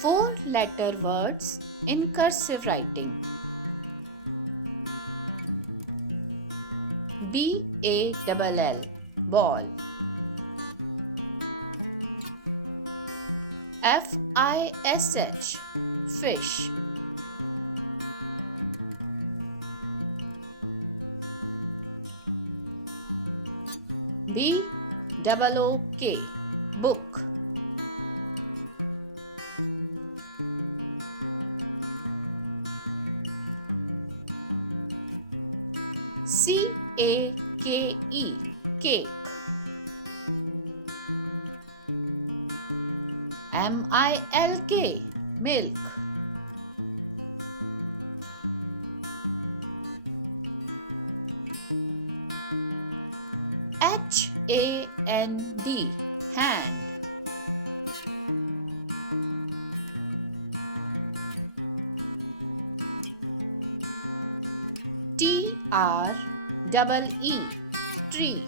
4-letter words in cursive writing. BALL ball. FISH fish. BOOK book. CAKE cake. MILK milk. HAND hand. TREE tree.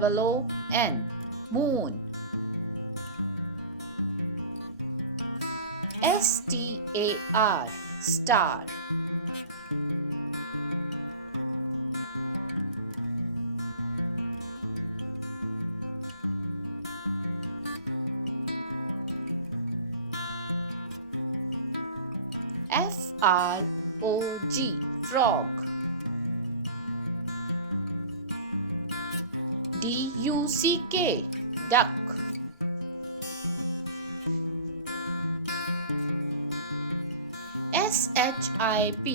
MOON moon. STAR star. FROG frog. DUCK duck. SHIP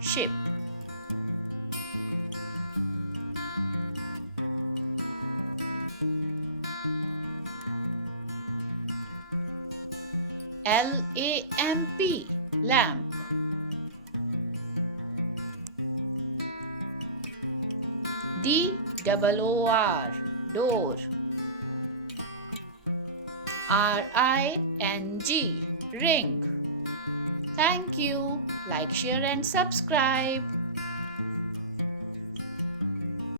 ship. LAMP lamp. DOOR door. RING ring. Thank you. Like, share and subscribe.